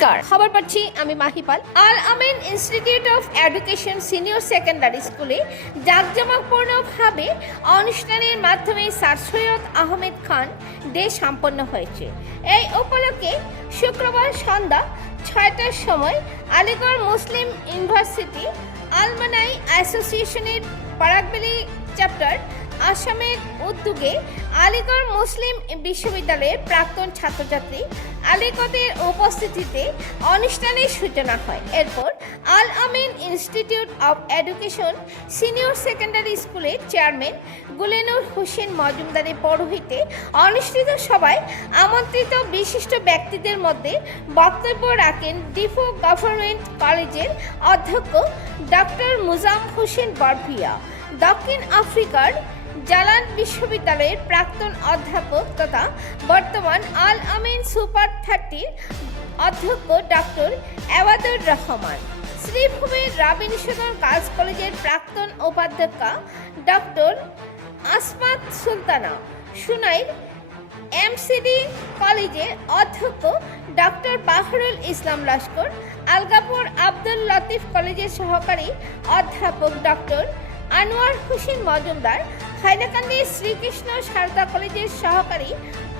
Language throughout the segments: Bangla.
নমস্কার। খবর পাচ্ছি আমি Mahipal Al Amin institute of education senior secondary স্কুলে জাঁকজমকপূর্ণভাবে অনুষ্ঠানের মাধ্যমে স্যার সৈয়দ আহমেদ খান ডে সম্পন্ন হয়েছে। এই উপলক্ষে শুক্রবার সন্ধ্যা ছয়টার সময় আলিগড় মুসলিম ইউনিভার্সিটি আলমানাই অ্যাসোসিয়েশনের পারাকবেলি চ্যাপ্টার আসামের উদ্যোগে আলিগড় মুসলিম বিশ্ববিদ্যালয়ের প্রাক্তন ছাত্রছাত্রী আলিগড়ের উপস্থিতিতে অনুষ্ঠানের সূচনা হয়। এরপর Al Amin institute of education senior secondary স্কুলের চেয়ারম্যান গুলেনুর হোসেন মজুমদারের পৌরোহিতে অনুষ্ঠিত সভায় আমন্ত্রিত বিশিষ্ট ব্যক্তিদের মধ্যে বক্তব্য রাখেন ডিফো গভর্নমেন্ট কলেজের অধ্যক্ষ ডক্টর মুজাম হোসেন বরভিয়া দক্ষিণ আফ্রিকার জালান বিশ্ববিদ্যালয়ের প্রাক্তন অধ্যাপক তথা বর্তমান আল আমিন সুপার থার্টির অধ্যক্ষ ডক্টর এওয়াদুর রহমান। শ্রীভূমির রাবিনী সদন গার্লস কলেজের প্রাক্তন উপাধ্যক্ষা ডক্টর আসমাত সুলতানা। সুনাইর এমসিডি কলেজে অধ্যক্ষ ডক্টর বাহরুল ইসলাম লস্কর, আলগাপুর আব্দুল লতিফ কলেজের সহকারী অধ্যাপক ডক্টর আনোয়ার হোসেন মজুমদার, হাইলাকান্দি শ্রীকৃষ্ণ সারদা কলেজের সহকারী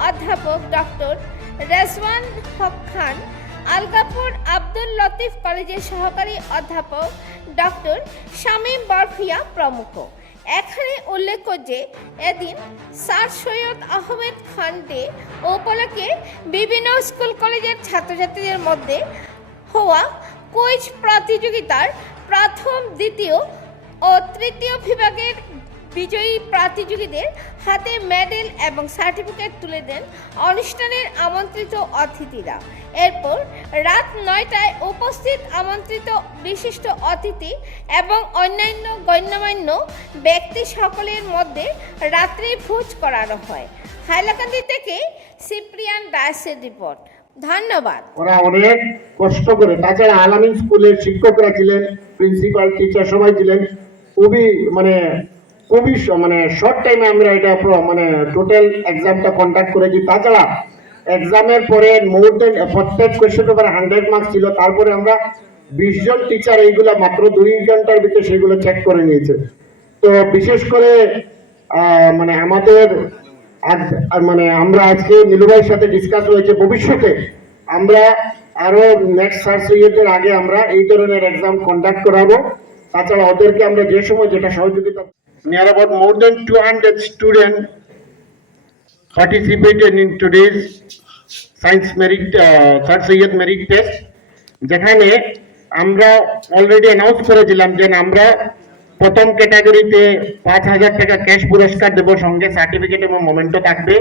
অধ্যাপক ডক্টর রেজওয়ান হক খান আলগাপুর আব্দুল লতিফ কলেজের সহকারী অধ্যাপক ডক্টর শামীম বরফিয়া প্রমুখ। এখানে উল্লেখ্য যে এদিন স্যার সৈয়দ আহমেদ খান ডে উপলক্ষে বিভিন্ন স্কুল কলেজের ছাত্রছাত্রীদের মধ্যে হওয়া কুইজ প্রতিযোগিতার প্রথম, দ্বিতীয় ও তৃতীয় বিভাগের বিজয়ী প্রতিযোগীদের হাতে মেডেল এবং সার্টিফিকেট তুলে দেন অনুষ্ঠানের আমন্ত্রিত অতিথিরা। এরপর রাত নয়টায় উপস্থিত আমন্ত্রিত বিশিষ্ট অতিথি এবং অন্যান্য গণ্যমান্য ব্যক্তি সকলের মধ্যে রাত্রি ভোজ করানো হয়। হাইলাকান্দি থেকে সিপ্রিয়ান দাসের রিপোর্ট। ধন্যবাদ। ওরা অনেক কষ্ট করে, তাছাড়া আলামিন স্কুলের শিক্ষকরা ছিলেন, প্রিন্সিপাল, টিচার সবাই ছিলেন। খুবই মানে খুবই মানে শর্ট টাইমে আমরা এটা মানে টোটাল এক্সামটা কন্ডাক্ট করেছি। তাছাড়া এক্সামের পরে মোর দেন প্রত্যেক কোয়েশ্চেন পেপারে হান্ড্রেড মার্কস ছিল। তারপরে আমরা বিশ জন টিচার এইগুলো মাত্র দুই ঘণ্টার ভিতরে সেগুলো চেক করে নিয়েছে। তো বিশেষ করে মানে আমাদের মানে আমরা আজকে নীলুভাইয়ের সাথে ডিসকাস হয়েছে ভবিষ্যতে। আমরা আরও নেক্সট সার্চ ইয়েদের আগে আমরা এই ধরনের এক্সাম কন্ডাক্ট করাবো। তাছাড়া ওদেরকে আমরা যে সময় যেটা সহযোগিতা near about more than two hundred student in today's science merit uh, third Syed merit test যেখানে আমরা অলরেডি অ্যানাউন্স করেছিলাম যে আমরা প্রথম ক্যাটাগরিতে পাঁচ হাজার টাকা ক্যাশ পুরস্কার দেবো সঙ্গে সার্টিফিকেট এবং মোমেন্টো থাকবে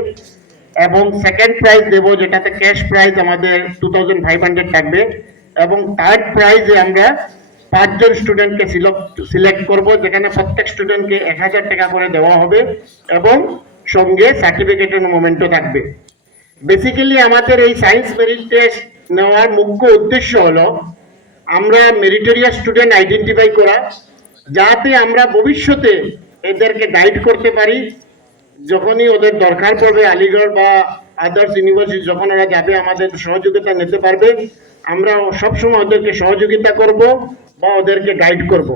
এবং সেকেন্ড প্রাইজ দেবো যেটাতে ক্যাশ প্রাইজ আমাদের টু থাউজেন্ড ফাইভ হান্ড্রেড থাকবে এবং থার্ড প্রাইজে আমরা পাঁচজন স্টুডেন্টকে সিলেক্ট করব, যেখানে প্রত্যেক স্টুডেন্টকে এক হাজার টাকা করে দেওয়া হবে এবং সঙ্গে সার্টিফিকেটের মোমেন্টও থাকবে। বেসিক্যালি আমাদের এই সায়েন্স মেরিট টেস্ট নেওয়ার মুখ্য উদ্দেশ্য হলো, আমরা মেরিটোরিয়াস স্টুডেন্ট আইডেন্টিফাই করা, যাতে আমরা ভবিষ্যতে এদেরকে গাইড করতে পারি, যখনই ওদের দরকার পড়বে, আলিগড় বা আদার্স ইউনিভার্সিটি যখন ওরা যাবে আমাদের সহযোগিতা নিতে পারবে আমরা সবসময় ওদেরকে সহযোগিতা করব বা ওদেরকে গাইড করব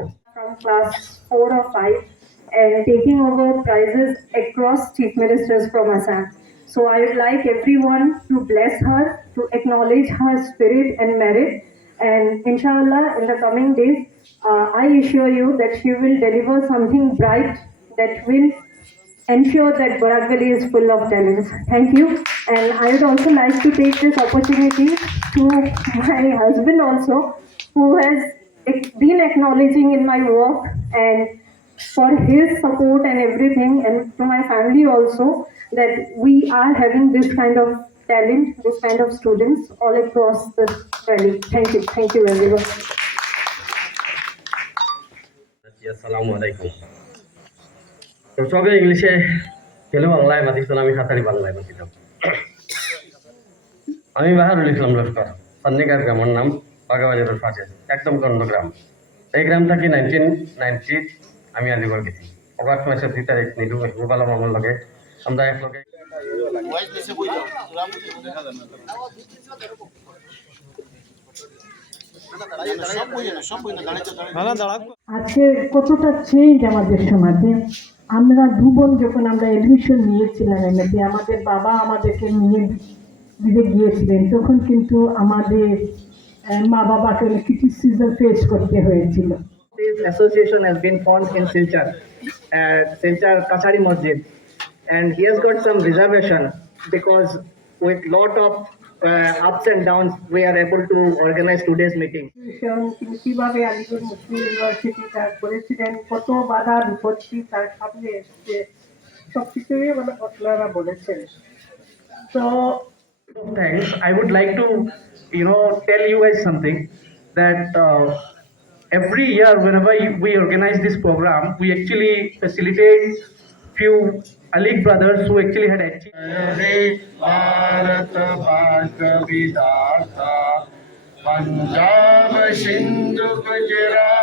class 4 or 5 and taking over prizes across chief ministers from Assam. So I would like everyone to bless her, to acknowledge her spirit and merit. And inshallah, in the coming days, uh, I assure you that she will deliver something bright that will ensure that Barak Valley is full of talents. Thank you. And I would also like to take this opportunity to my husband also, who has been acknowledging in my work and for his support and everything, and to my family also, that we are having this kind of talent, this kind of students all across the valley. Thank you. Thank you, everyone. Assalamu alaikum. তো সবে ইংলিশে কেউ বাংলায় মাতিছিল আমি সাঁতারি বাংলায় মাতিলাম। আমি বাহারুল ইসলাম লস্কর সান্নিকার গ্রামের নাম বাগাবাজারের পাশে একদম গন্ধ গ্রাম এই গ্রাম থাকি নাইনটিন নাইনটি আমি আলিগড় গেছি। অগাস্ট মাসের দুই তারিখ নিলু মেহবুব আলম আমার লগে আমরা একলগে আজকে কতটা চেঞ্জ আমাদের সমাজে? আমরা দুবোন যখন আমরা এডমিশন নিয়েছিলাম এনে আমাদের বাবা আমাদেরকে নিয়ে দিতে গিয়েছিলেন, তখন কিন্তু আমাদের মা বাবাকে কিছু সিজন ফেস করতে হয়েছিল। Association has been form in Silchar Silchar Kachari Masjid and he has got some reservation because with lot of uh, ups and downs, we are able to organize today's meeting. Institution, তিনি কিভাবে আলিগড় মুসলিম ইউনিভার্সিটি তার করেছিলেন কত বাধা বিপত্তি তার সামনে এসছে সব কিছুই মানে আপনারা বলেছেন তো Thanks. I would like to, you know, tell you guys something that uh, every year, whenever we organize this program, we actually facilitate few Alik brothers who actually had achieved. हरे भारत भाग्य विधाता पंजाब सिंधु गुजरात